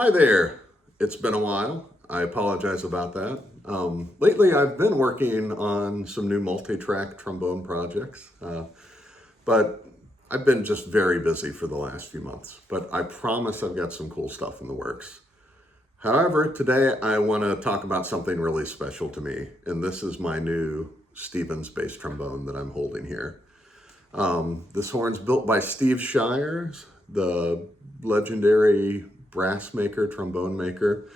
Hi there. It's been a while. I apologize about that. Lately, I've been working on some new multi-track trombone projects, but I've been just very busy for the last few months. But I promise I've got some cool stuff in the works. However, today I want to talk about something really special to me, and this is my new Stevens bass trombone that I'm holding here. This horn's built by Steve Shires, the legendary brass maker, trombone maker.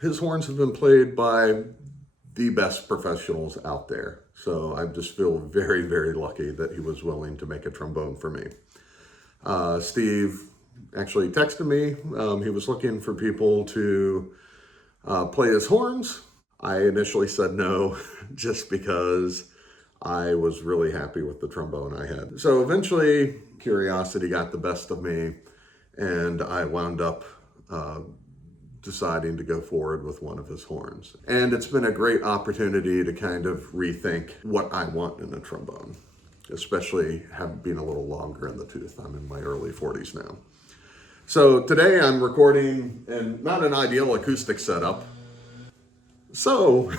His horns have been played by the best professionals out there. So I just feel very, very lucky that he was willing to make a trombone for me. Steve actually texted me. He was looking for people to play his horns. I initially said no, just because I was really happy with the trombone I had. So eventually, curiosity got the best of me, and I wound up deciding to go forward with one of his horns. And it's been a great opportunity to kind of rethink what I want in a trombone, especially being a little longer in the tooth. I'm in my early 40s now. So today I'm recording in not an ideal acoustic setup. So,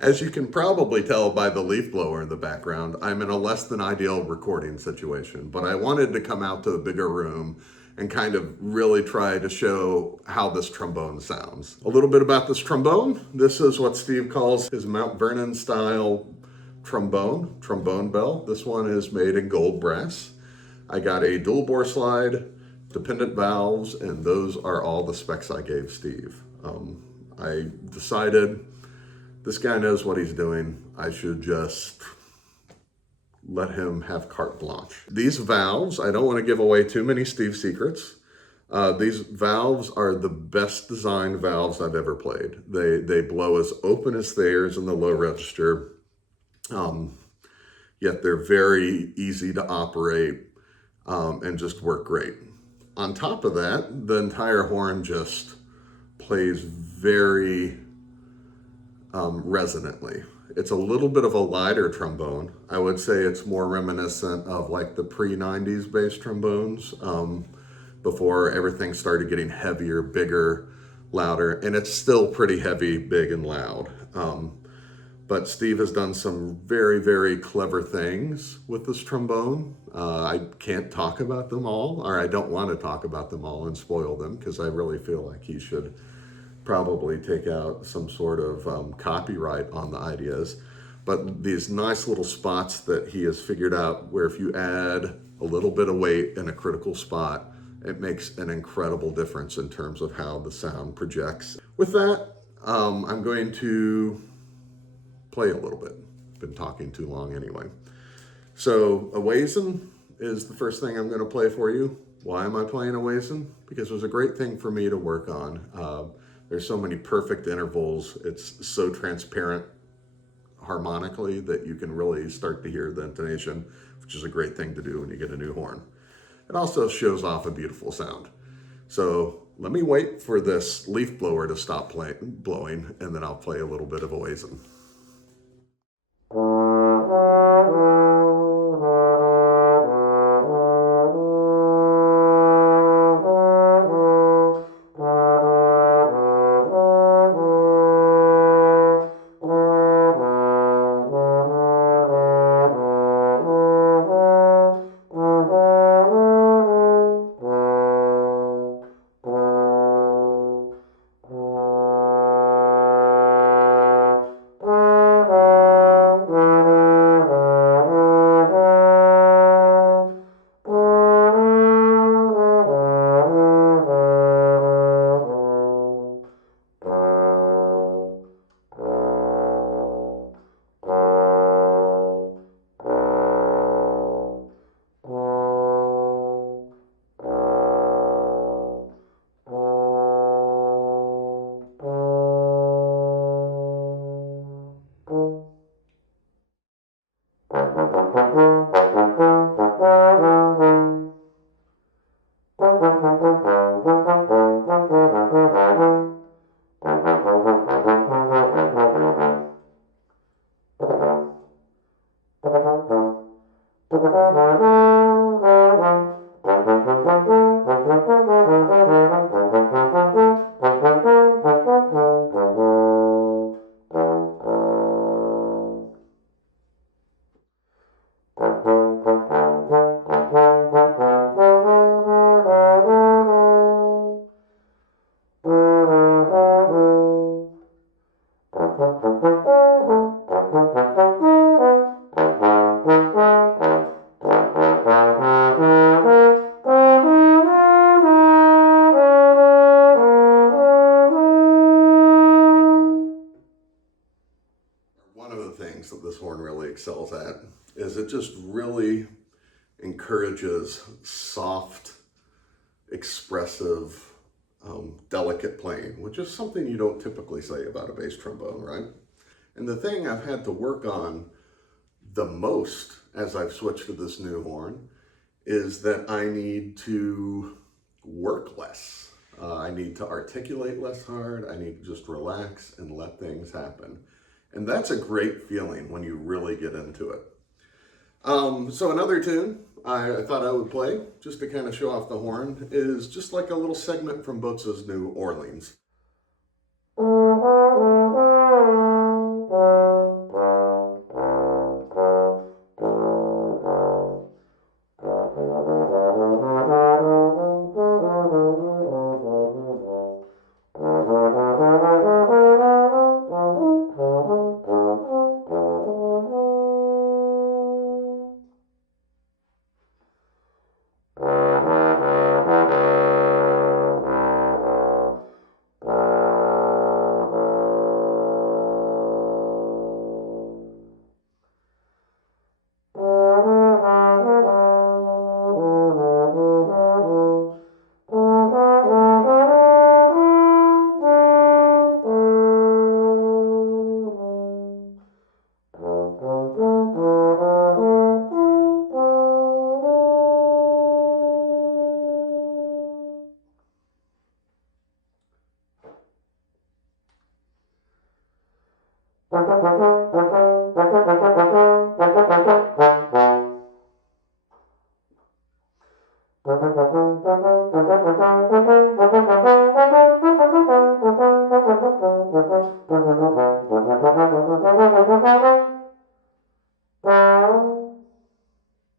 as you can probably tell by the leaf blower in the background, I'm in a less than ideal recording situation, but I wanted to come out to a bigger room and kind of really try to show how this trombone sounds. A little bit about this trombone. This is what Steve calls his Mount Vernon style trombone bell. This one is made in gold brass. I got a dual bore slide, dependent valves, and those are all the specs I gave Steve. I decided this guy knows what he's doing. I should just let him have carte blanche. These valves, I don't want to give away too many Steve secrets. These valves are the best designed valves I've ever played. They blow as open as theirs in the low register, yet they're very easy to operate and just work great. On top of that, the entire horn just plays very resonantly. It's a little bit of a lighter trombone. I would say it's more reminiscent of like the pre-90s bass trombones before everything started getting heavier, bigger, louder, and it's still pretty heavy, big, and loud. But Steve has done some very, very clever things with this trombone. I can't talk about them all, or I don't want to talk about them all and spoil them, because I really feel like he should probably take out some sort of copyright on the ideas. But these nice little spots that he has figured out, where if you add a little bit of weight in a critical spot, it makes an incredible difference in terms of how the sound projects. With that, I'm going to play a little bit. Been talking too long anyway. So a Waizen is the first thing I'm going to play for you. Why am I playing a Waizen? Because it was a great thing for me to work on. There's so many perfect intervals. It's so transparent harmonically that you can really start to hear the intonation, which is a great thing to do when you get a new horn. It also shows off a beautiful sound. So let me wait for this leaf blower to stop blowing, and then I'll play a little bit of a Waizen. things that this horn really excels at is it just really encourages soft, expressive, delicate playing, which is something you don't typically say about a bass trombone, right? And the thing I've had to work on the most as I've switched to this new horn is that I need to work less. I need to articulate less hard. I need to just relax and let things happen. And that's a great feeling when you really get into it. So another tune I thought I would play, just to kind of show off the horn, is just like a little segment from Boats' New Orleans.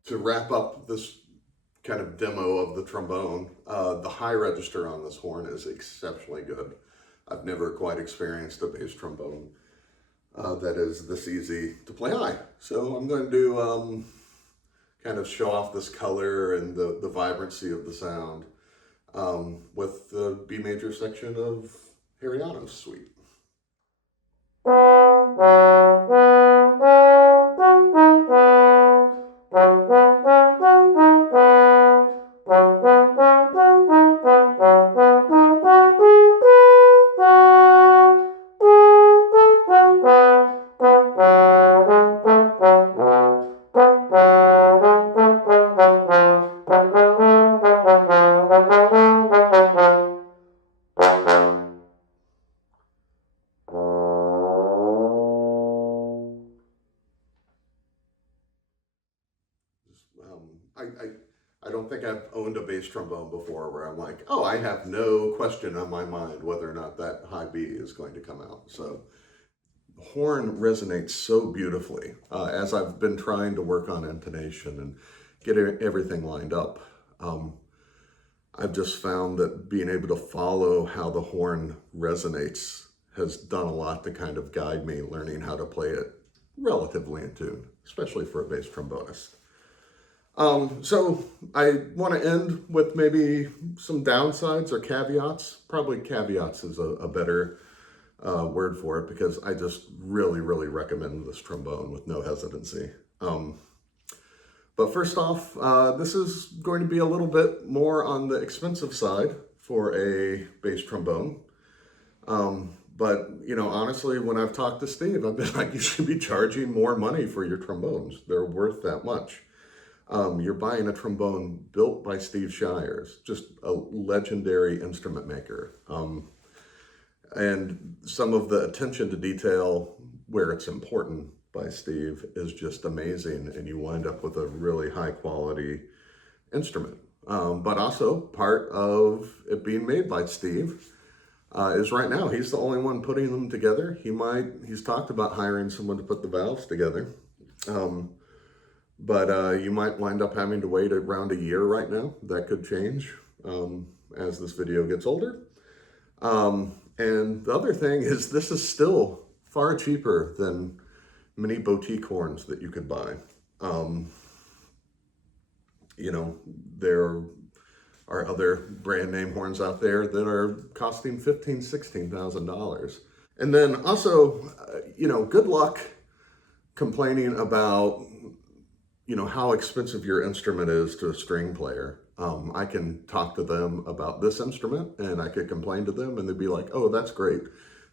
To wrap up this kind of demo of the trombone, the high register on this horn is exceptionally good. I've never quite experienced a bass trombone that is this easy to play high. So I'm going to kind of show off this color and the vibrancy of the sound with the B major section of Hariano's suite. I don't think I've owned a bass trombone before where I'm like, oh, I have no question on my mind whether or not that high B is going to come out. So the horn resonates so beautifully as I've been trying to work on intonation and get everything lined up. I've just found that being able to follow how the horn resonates has done a lot to kind of guide me learning how to play it relatively in tune, especially for a bass trombonist. So I want to end with maybe some downsides or caveats. Probably caveats is a better word for it, because I just really recommend this trombone with no hesitancy. But first off, this is going to be a little bit more on the expensive side for a bass trombone. But, you know, honestly, when I've talked to Steve, I've been like, you should be charging more money for your trombones. They're worth that much. You're buying a trombone built by Steve Shires, just a legendary instrument maker. And some of the attention to detail where it's important by Steve is just amazing, and you wind up with a really high quality instrument. But also part of it being made by Steve is right now he's the only one putting them together. He's talked about hiring someone to put the valves together. But you might wind up having to wait around a year right now. That could change as this video gets older. And the other thing is this is still far cheaper than many boutique horns that you could buy. You know, there are other brand name horns out there that are costing $15,000, $16,000. And then also, you know, good luck complaining about, you know, how expensive your instrument is to a string player, I can talk to them about this instrument and I could complain to them and they'd be like, oh, that's great.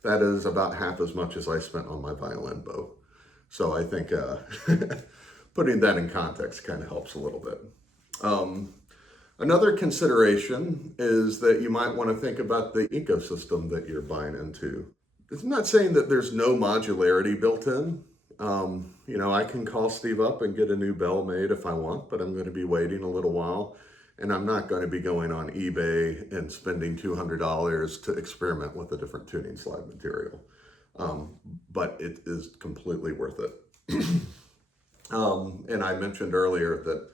That is about half as much as I spent on my violin bow. So I think putting that in context kind of helps a little bit. Another consideration is that you might want to think about the ecosystem that you're buying into. It's not saying that there's no modularity built in. You know, I can call Steve up and get a new bell made if I want, but I'm going to be waiting a little while. And I'm not going to be going on eBay and spending $200 to experiment with a different tuning slide material. But it is completely worth it. And I mentioned earlier that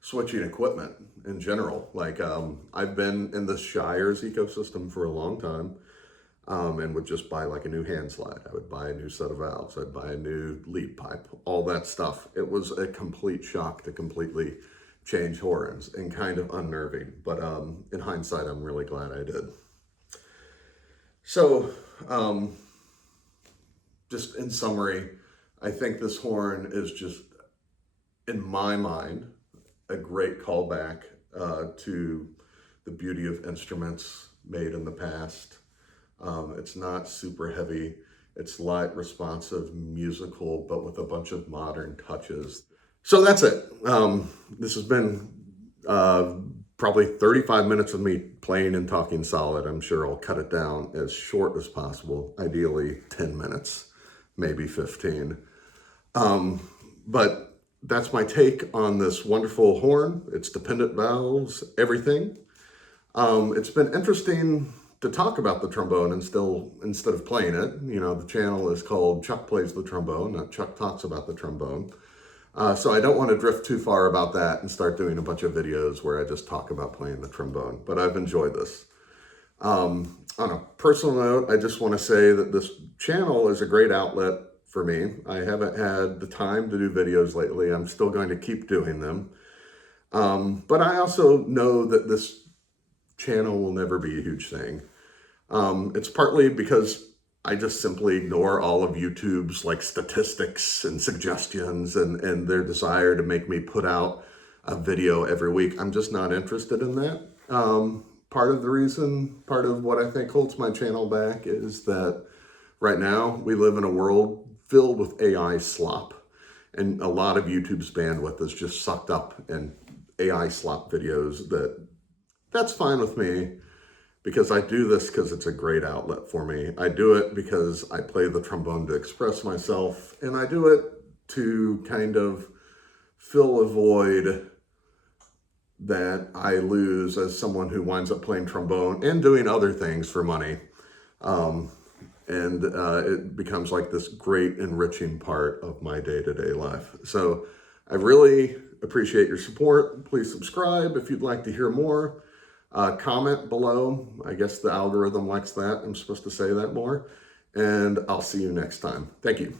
switching equipment in general, like I've been in the Shires ecosystem for a long time, and would just buy like a new hand slide. I would buy a new set of valves. I'd buy a new lead pipe, all that stuff. It was a complete shock to completely change horns and kind of unnerving. But in hindsight, I'm really glad I did. So just in summary, I think this horn is just, in my mind, a great callback to the beauty of instruments made in the past. It's not super heavy. It's light, responsive, musical, but with a bunch of modern touches. So that's it. This has been probably 35 minutes of me playing and talking solid. I'm sure I'll cut it down as short as possible, ideally 10 minutes, maybe 15. But that's my take on this wonderful horn. It's dependent valves, everything. It's been interesting to talk about the trombone instead of playing it. You know, the channel is called Chuck Plays the Trombone, not Chuck Talks About the Trombone. So I don't want to drift too far about that and start doing a bunch of videos where I just talk about playing the trombone, but I've enjoyed this. On a personal note, I just want to say that this channel is a great outlet for me. I haven't had the time to do videos lately. I'm still going to keep doing them. But I also know that this channel will never be a huge thing. It's partly because I just simply ignore all of YouTube's like statistics and suggestions and their desire to make me put out a video every week. I'm just not interested in that. Part of what I think holds my channel back is that right now we live in a world filled with AI slop, and a lot of YouTube's bandwidth is just sucked up in AI slop videos. That's fine with me, because I do this because it's a great outlet for me. I do it because I play the trombone to express myself, and I do it to kind of fill a void that I lose as someone who winds up playing trombone and doing other things for money. And it becomes like this great enriching part of my day-to-day life. So I really appreciate your support. Please subscribe if you'd like to hear more. Comment below. I guess the algorithm likes that. I'm supposed to say that more. And I'll see you next time. Thank you.